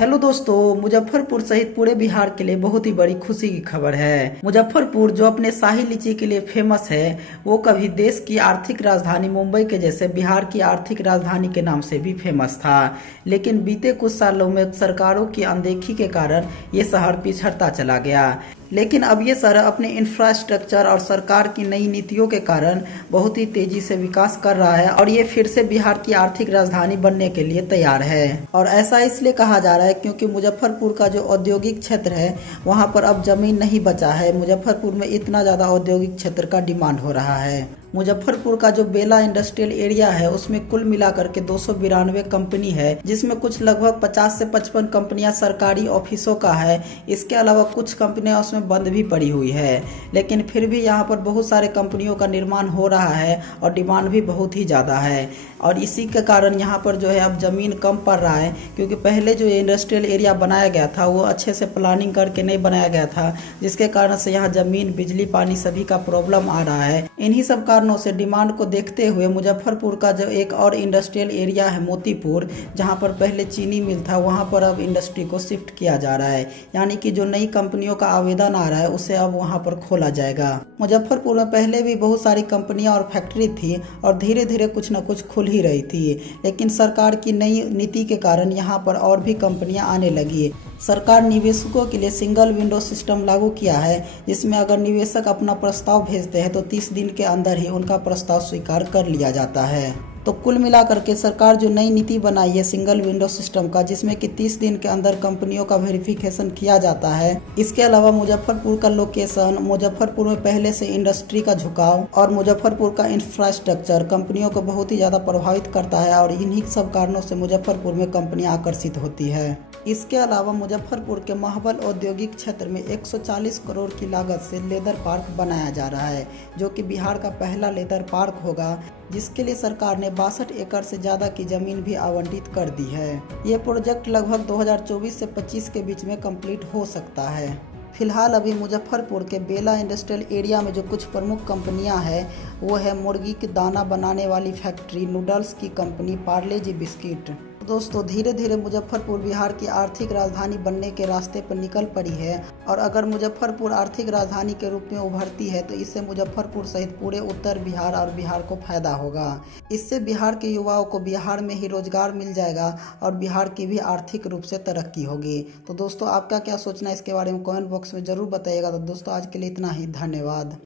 Hello दोस्तों, मुजफ्फरपुर सहित पूरे बिहार के लिए बहुत ही बड़ी खुशी की खबर है। मुजफ्फरपुर जो अपने शाही लीची के लिए फेमस है, वो कभी देश की आर्थिक राजधानी मुंबई के जैसे बिहार की आर्थिक राजधानी के नाम से भी फेमस था। लेकिन बीते कुछ सालों में सरकारों की अनदेखी के कारण ये शहर पिछड़ता चला गया। लेकिन अब ये शहर अपने इंफ्रास्ट्रक्चर और सरकार की नई नीतियों के कारण बहुत ही तेजी से विकास कर रहा है और ये फिर से बिहार की आर्थिक राजधानी बनने के लिए तैयार है। और ऐसा इसलिए कहा जा रहा है क्योंकि मुजफ्फरपुर का जो औद्योगिक क्षेत्र है, वहाँ पर अब जमीन नहीं बचा है। मुजफ्फरपुर में इतना ज़्यादा औद्योगिक क्षेत्र का डिमांड हो रहा है। मुजफ्फरपुर का जो बेला इंडस्ट्रियल एरिया है, उसमें कुल मिलाकर के 292 कंपनी है, जिसमें कुछ लगभग 50 से 55 कंपनियां सरकारी ऑफिसों का है। इसके अलावा कुछ कंपनियां उसमें बंद भी पड़ी हुई है। लेकिन फिर भी यहाँ पर बहुत सारे कंपनियों का निर्माण हो रहा है और डिमांड भी बहुत ही ज़्यादा है। और इसी के कारण यहाँ पर जो है अब ज़मीन कम पड़ रहा है, क्योंकि पहले जो इंडस्ट्रियल एरिया बनाया गया था वो अच्छे से प्लानिंग करके नहीं बनाया गया था, जिसके कारण से यहाँ ज़मीन, बिजली, पानी सभी का प्रॉब्लम आ रहा है। इन्हीं सब कारणों से डिमांड को देखते हुए मुजफ्फरपुर का जो एक और इंडस्ट्रियल एरिया है मोतीपुर, जहाँ पर पहले चीनी मिल था, वहाँ पर अब इंडस्ट्री को शिफ्ट किया जा रहा है। यानी कि जो नई कंपनियों का आवेदन आ रहा है उसे अब वहाँ पर खोला जाएगा। मुजफ्फरपुर में पहले भी बहुत सारी कंपनियां और फैक्ट्री थी और धीरे धीरे कुछ न कुछ खुल ही रही थी। लेकिन सरकार की नई नीति के कारण यहाँ पर और भी कंपनियां आने लगी। सरकार निवेशकों के लिए सिंगल विंडो सिस्टम लागू किया है, जिसमें अगर निवेशक अपना प्रस्ताव भेजते हैं तो 30 दिन के अंदर ही उनका प्रस्ताव स्वीकार कर लिया जाता है। तो कुल मिलाकर के सरकार जो नई नीति बनाई है सिंगल विंडो सिस्टम का, जिसमें कि 30 दिन के अंदर कंपनियों का वेरिफिकेशन किया जाता है। इसके अलावा मुजफ्फरपुर का लोकेशन, मुजफ्फरपुर में पहले से इंडस्ट्री का झुकाव और मुजफ्फरपुर का इंफ्रास्ट्रक्चर कंपनियों को बहुत ही ज़्यादा प्रभावित करता है और इन्हीं सब कारणों से मुजफ्फरपुर में कंपनियां आकर्षित होती है। इसके अलावा मुजफ्फरपुर के महबल औद्योगिक क्षेत्र में 140 करोड़ की लागत से लेदर पार्क बनाया जा रहा है, जो कि बिहार का पहला लेदर पार्क होगा, जिसके लिए सरकार ने 62 एकड़ से ज़्यादा की ज़मीन भी आवंटित कर दी है। ये प्रोजेक्ट लगभग 2024 से 25 के बीच में कंप्लीट हो सकता है। फिलहाल अभी मुजफ्फरपुर के बेला इंडस्ट्रियल एरिया में जो कुछ प्रमुख कंपनियां हैं, वो है मुर्गी के दाना बनाने वाली फैक्ट्री, नूडल्स की कंपनी, पार्ले जी बिस्किट। दोस्तों, धीरे धीरे मुजफ्फरपुर बिहार की आर्थिक राजधानी बनने के रास्ते पर निकल पड़ी है। और अगर मुजफ्फरपुर आर्थिक राजधानी के रूप में उभरती है तो इससे मुजफ्फरपुर सहित पूरे उत्तर बिहार और बिहार को फायदा होगा। इससे बिहार के युवाओं को बिहार में ही रोजगार मिल जाएगा और बिहार की भी आर्थिक रूप से तरक्की होगी। तो दोस्तों, आपका क्या सोचना है इसके बारे में कमेंट बॉक्स में जरूर बताइएगा। तो दोस्तों, आज के लिए इतना ही। धन्यवाद।